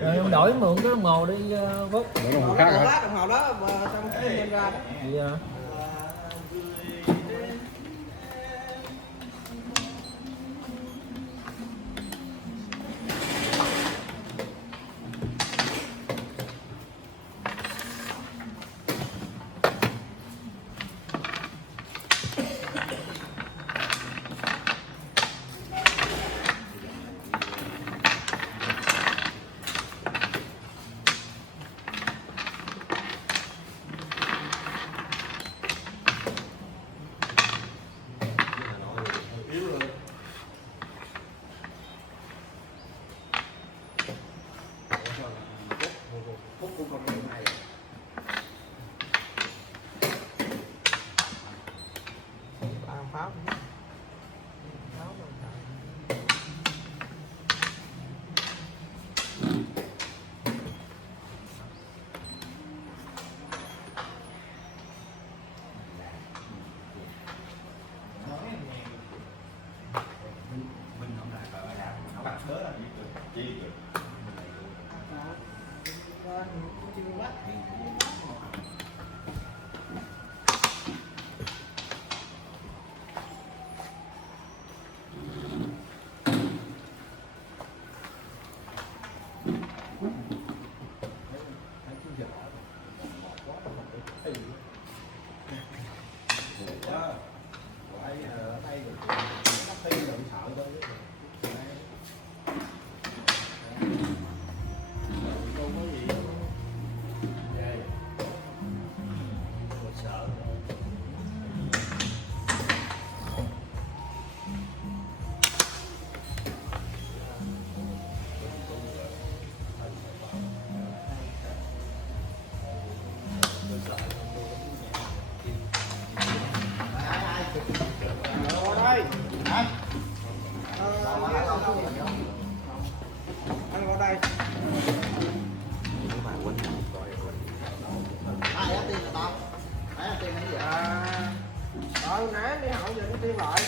Rồi em đổi mượn cái đồng hồ đi Phúc. Đổi đồng hồ khác hả? Lát đồng hồ đó mà xong đem ra đó. Vậy à? Pháo. Anh vào đây. Nãy đi hậu giờ nó tiên lại.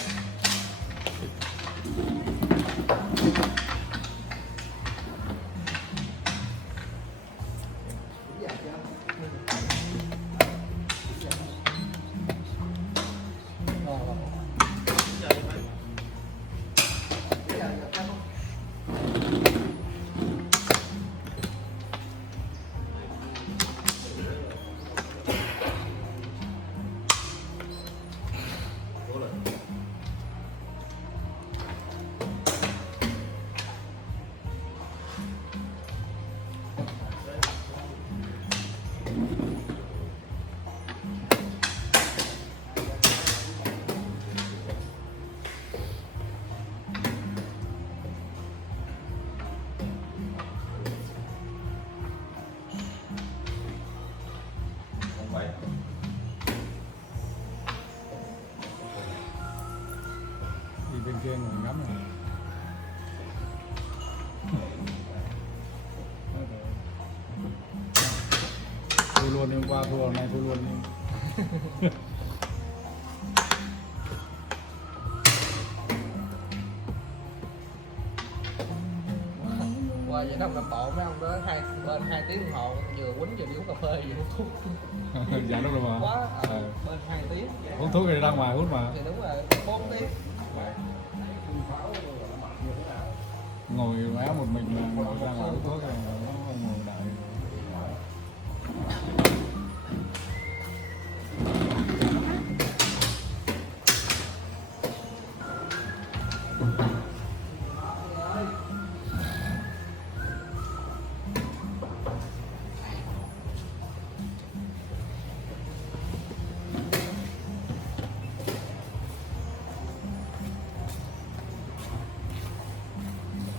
Đi bên kia ngồi ngắm này. Thua luôn đi, hôm qua thua, hôm nay thua luôn đi. Qua vậy đâu làm bộ mấy ông đó bên 2 tiếng đồng hồ vừa quýnh vừa đi uống cà phê vừa hút thuốc. Dạ đúng rồi mà. Quá bên 2 tiếng. Hút thuốc thì ra ngoài hút mà. Thì đúng rồi 4 tiếng. Ngồi méo một mình mà ngồi ra ngoài hút thuốc rồi nó ngồi đợi.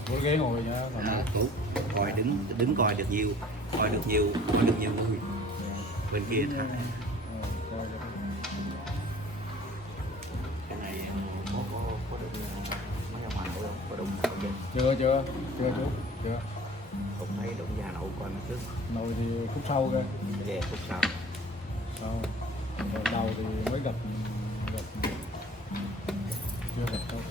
Có ghế ngồi nha, thoải mái. Tốt, coi đứng coi được nhiều người. Bên kia thả. Cái này có được mấy ông hàng không? Có đụng nào chưa? Chưa Không thấy đụng da nậu coi một chút. nồi thì khúc sau kìa. Về khúc sau. Sau còn đầu thì mới gặp chưa gặp đâu.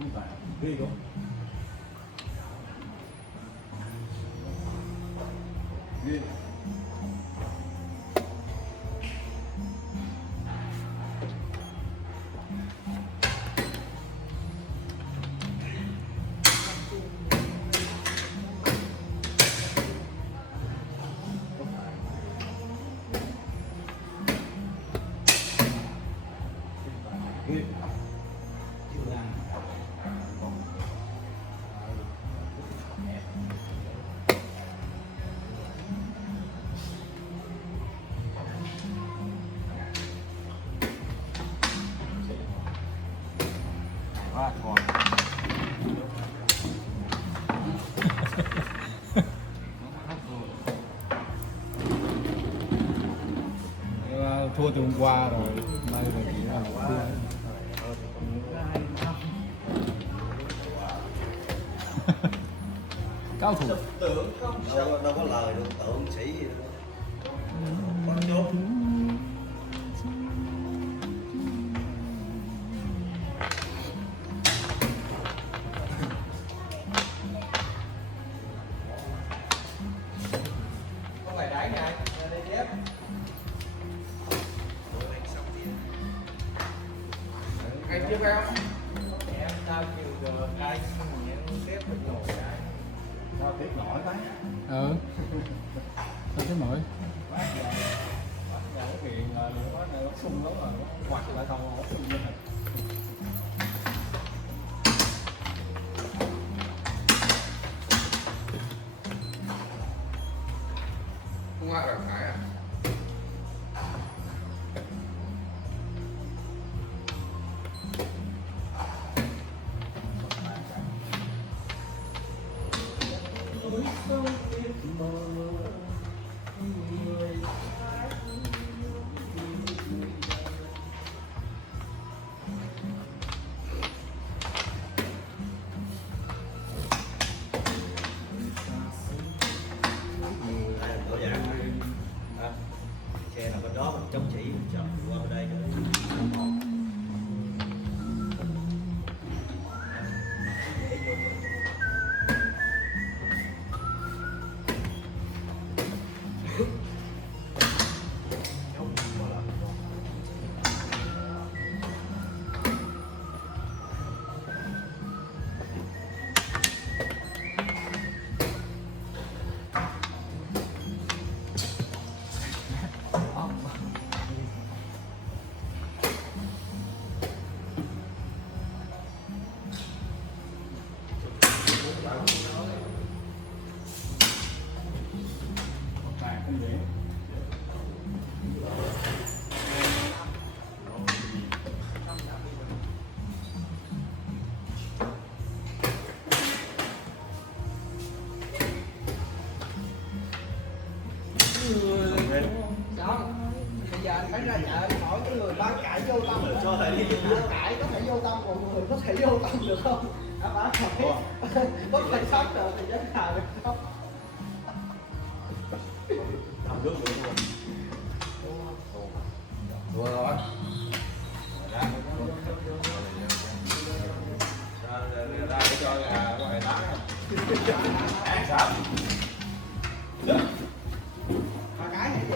cũng phải ghê không. Ghê. Ghê. Quá còn. Thua từ hôm qua rồi, nay là chỉ là thua. Cao thủ. Tưởng không đâu có lời được tượng sĩ gì đâu. Con chốt. Có bài đáy nha, đây dép. Ai chưa không? Em tao chiều giờ cái những xếp phải nhổ cái. Sao tiếp nổi cái? Ừ. Sao thế mỏi? Quá kiện là quá này nó sung lắm rồi, quạt lại không nó sung lên. Không ai ở phải à? Xe nào bên đó mình chống chỉ mình chọn qua bên đây cho Không dễ. Xong. Bây giờ anh phải ra chợ anh hỏi cái người bán cải vô tâm được cho thầy đi bán cải có thể vô tâm, còn người có thể vô tâm được không? Anh bảo hỏi có thể sắp được thì chắc là được không? làm nước được không? Đùa rồi. Ra để cho là có thể đá. Ăn sớm. Mà cái hay gì?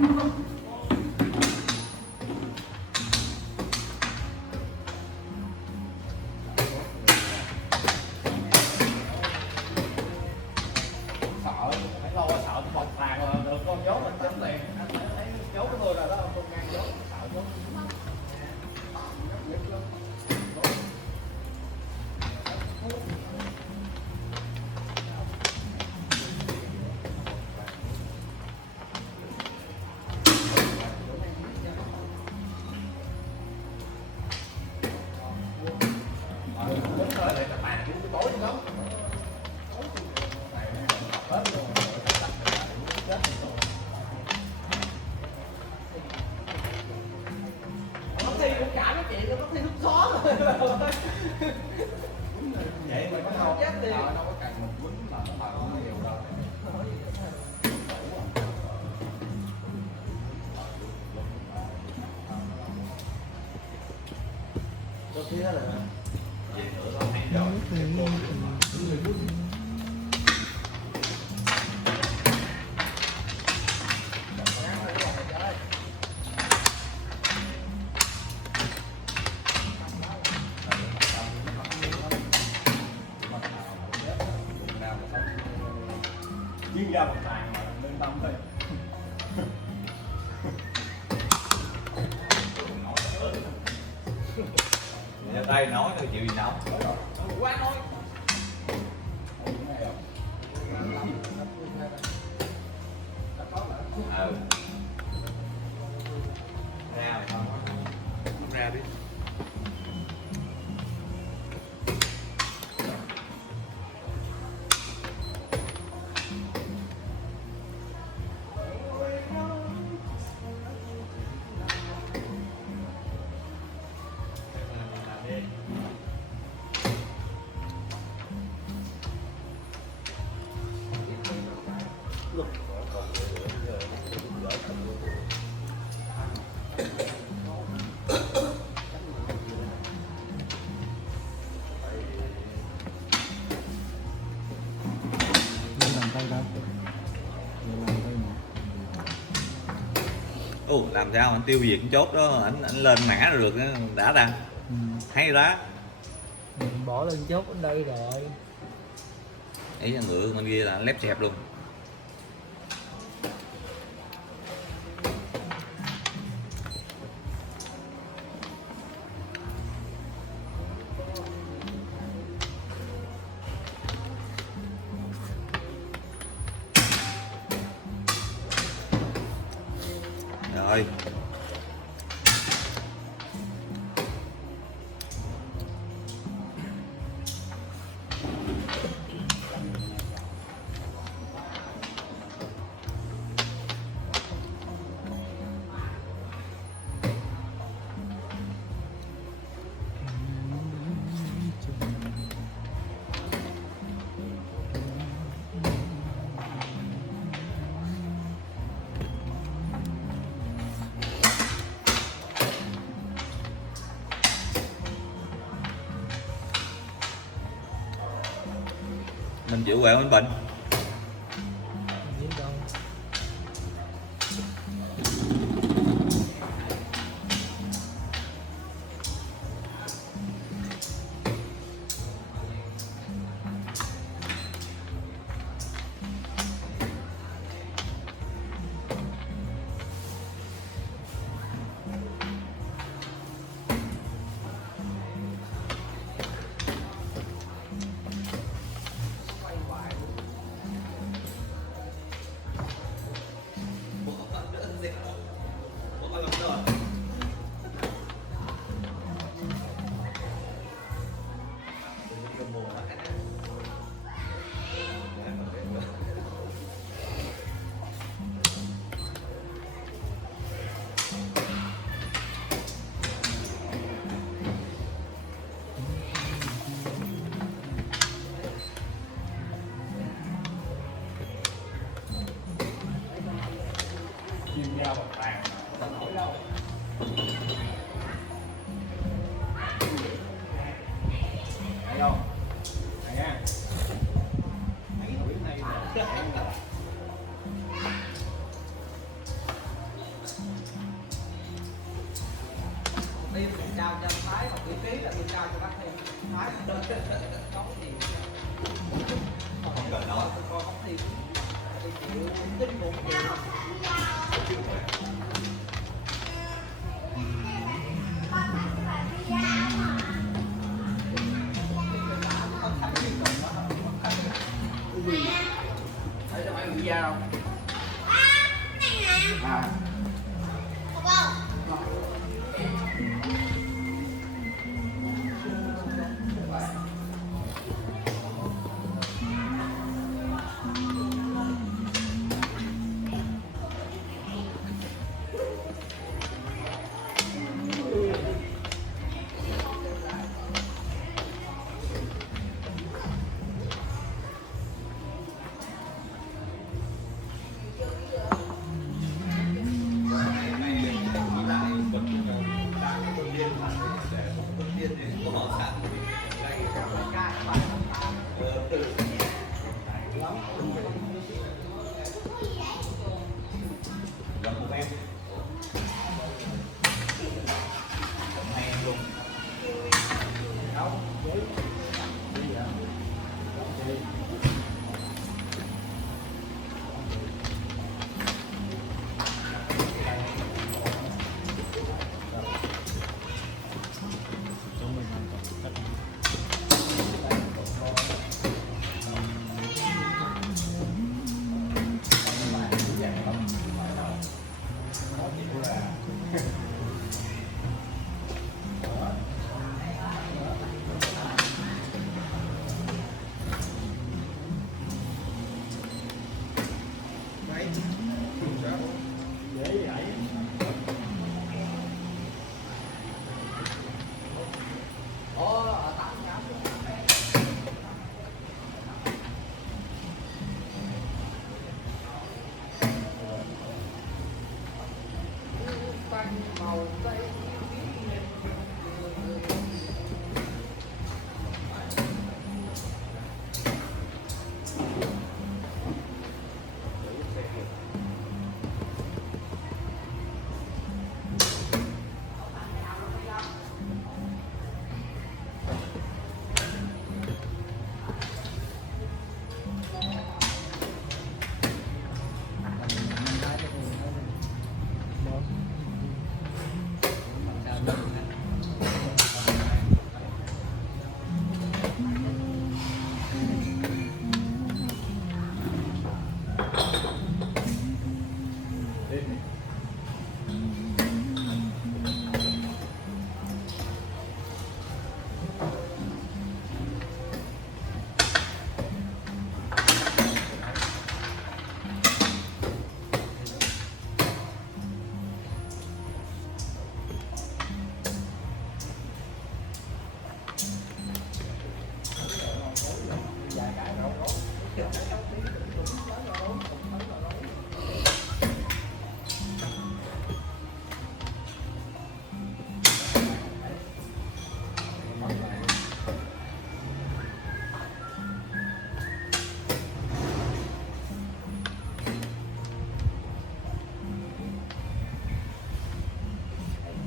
Sợ phải lo sợ bọc tàn là được con dấu mình tắm liền anh thấy dấu của tôi là đó không ngang dấu sợ dấu. Nó thi cũng cả cái chuyện nó thi lúc xó rồi. Vậy mà có đâu Chết liền. đâu có cần mình quýnh mà nó không nhiều đâu. Tôi thấy là chuyên gia bọc tàn mà lương tâm thôi. Giờ tay nói thôi chịu gì đâu. Quá nói. Ừ. Ra rồi thôi. Không ra đi. Lên làm tay đâu? Lên làm tay mà. Ồ, làm sao anh tiêu diệt con chốt đó, anh lên mã rồi được đã ra. Ừ. Hay đó. Mình bỏ lên chốt ở đây rồi. Ý là ngựa bên kia là lép xẹp luôn. Rồi. Mình chịu quẹo bánh bệnh. Biết đâu. Chuyên gia bọc tàn không nổi đâu. Thấy không? Thấy nha. Mấy tuổi này là Tinh một triệu. Thấy cho bạn bị da không? À.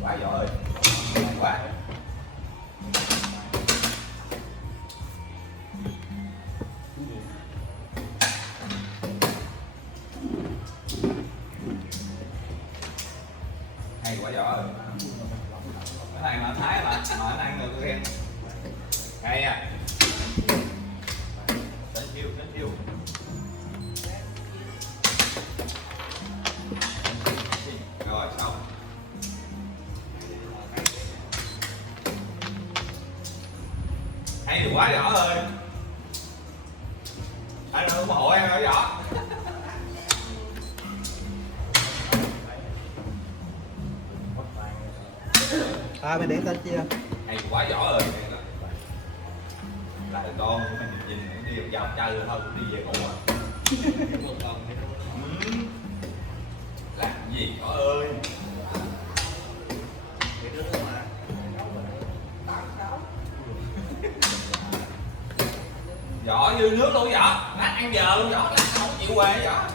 Quá giỏi rồi, quá. Hay quá giỏi rồi. Cái này mà Thái mà anh ăn được tôi khen. Hay à. Đến chiêu. Rồi xong. Hay quá giỏi rồi. Anh ủng hộ em quá giỏi. À mày để tao chia. Hay quá giỏi rồi. Là con mình nhìn đi vào chơi thôi, đi về ngủ à. Làm gì có ơi. Vỏ dư nước luôn vỏ, lát ăn giờ luôn vỏ, lát không chịu què vỏ.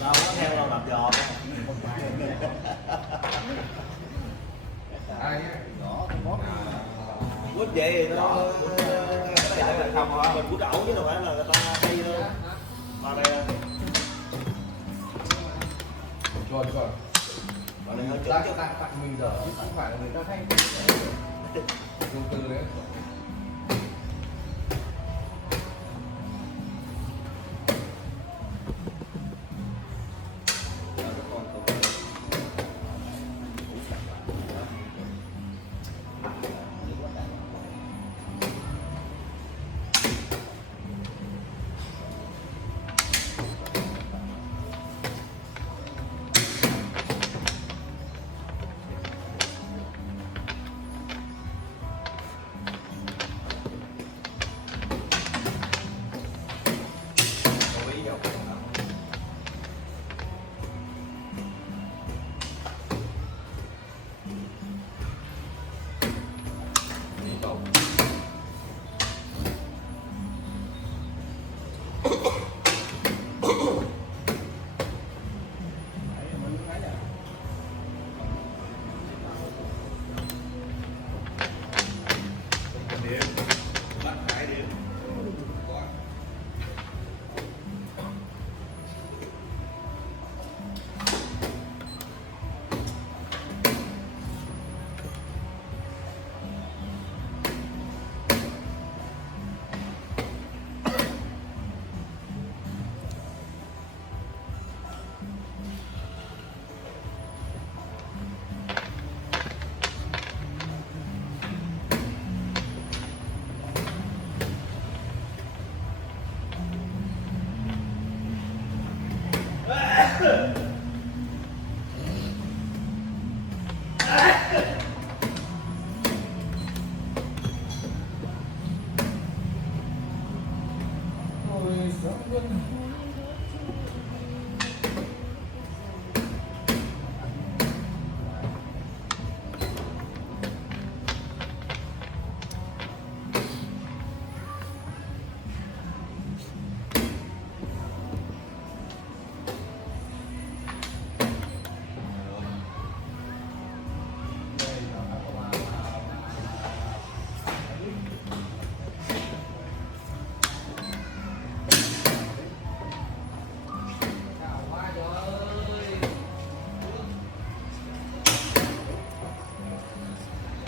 Đâu có theo đâu đập giò. Quýt vậy thì nó không hả? Mình củ đậu chứ đâu phải là người ta hay đâu. Mà đây Rồi rồi. mà này hơi Ra chữ cho tặng mình giờ không phải là người ta hay từ từ đấy.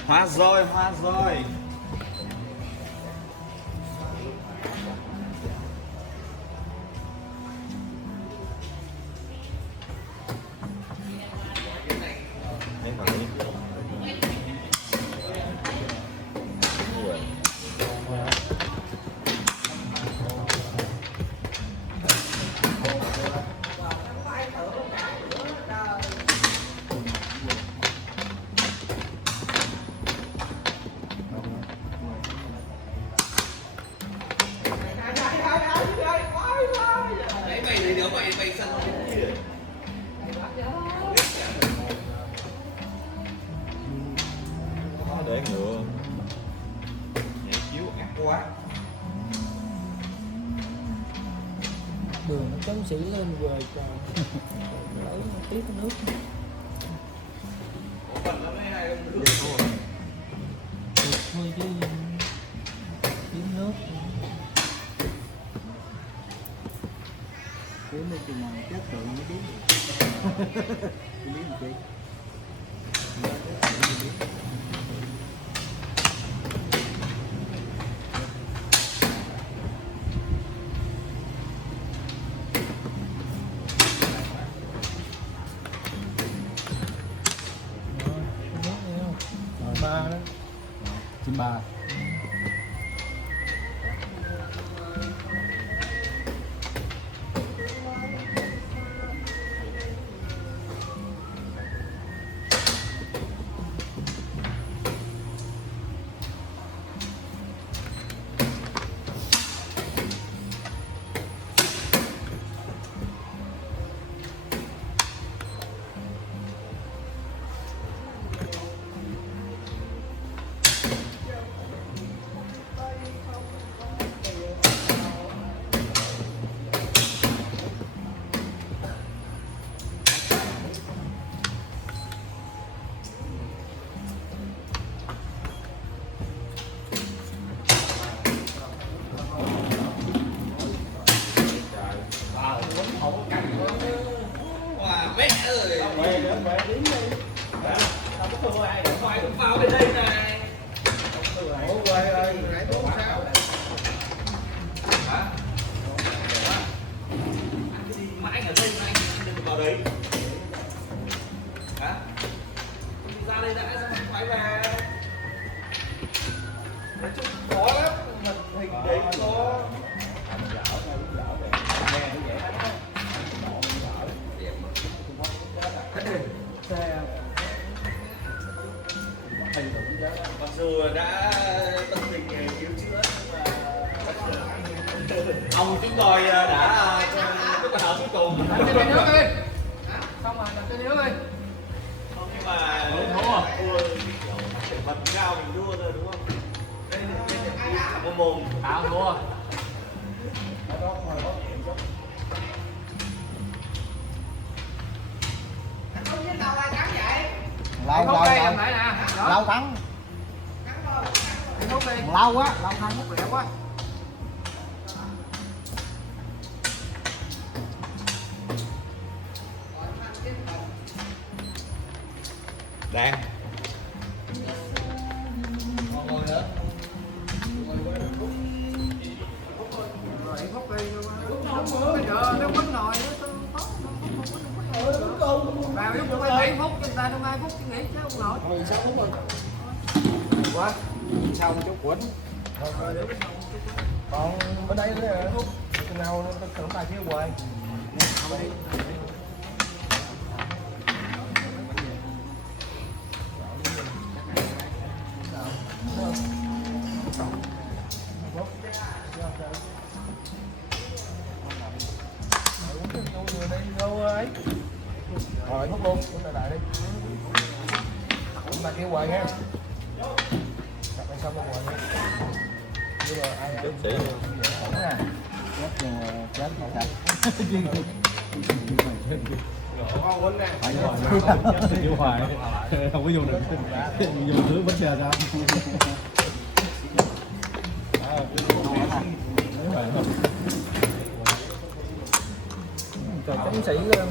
Hoa roi, hoa roi. Đấy, vào đi. Ui. Đấy mày thấy nếu mày săn nó đến gì rồi? Để ngựa nhảy chiếu ác quá. Đường nó chấn sĩ lên về trời. Lấy một tí cái nước. Ủa phần nó mới hay không nước thôi. Được thôi chứ. Kiếm nước. Kiếm một chừng nào chết tượng mới biết. Biết làm chi? Rồi, cái nước này không? Rồi ba đó. Chim ba. Wow, mẹ ơi. Về đến đi. Tao có thua ai không ai cũng Vào bên đây này. Ủa quay ơi, nãy 46. Hả? Anh cứ đi mãi ở đây mà anh đừng vào đấy. Hả? Đi ra đây đã xong anh quay về. Nói chung khó lắm, mình hình đấy có. Mặc dù đã tận tình cứu chữa nhưng mà ông chúng tôi đã có cơ hội cuối cùng. Làm cho nước đi. Xong rồi làm cho nước đi. Không, nhưng mà vật cao mình đua thôi đúng không? Có mồm. Tao thua. Lâu Hút lâu đi, lâu. làm lại nè. Đó. Lâu thắng. Hút đi. Lâu á, lâu thắng. Hút lẹ quá. Đang. Ngồi nữa. Rồi hút đi. Bây giờ nó quýnh nồi nữa. Vào lúc 7 phút người ta trong 2 phút chứ nghĩ chứ không nổi. Rồi sao không rồi? Quá. Sao chút quýnh. Còn bên đây nữa hả? Chừng nào nó tưởng tài phía hoài. Rồi hút luôn, hút lại đi. Chúng ta kêu hoài nha. Đặt lại xong ra ngoài nha. Nhưng mà ai Bác sĩ luôn. ổn nè. Chết không thật. Con quýnh nè. Phải rồi. Yêu hoài không có vô được vô thứ bất chờ ra Trời, chấn sĩ lên.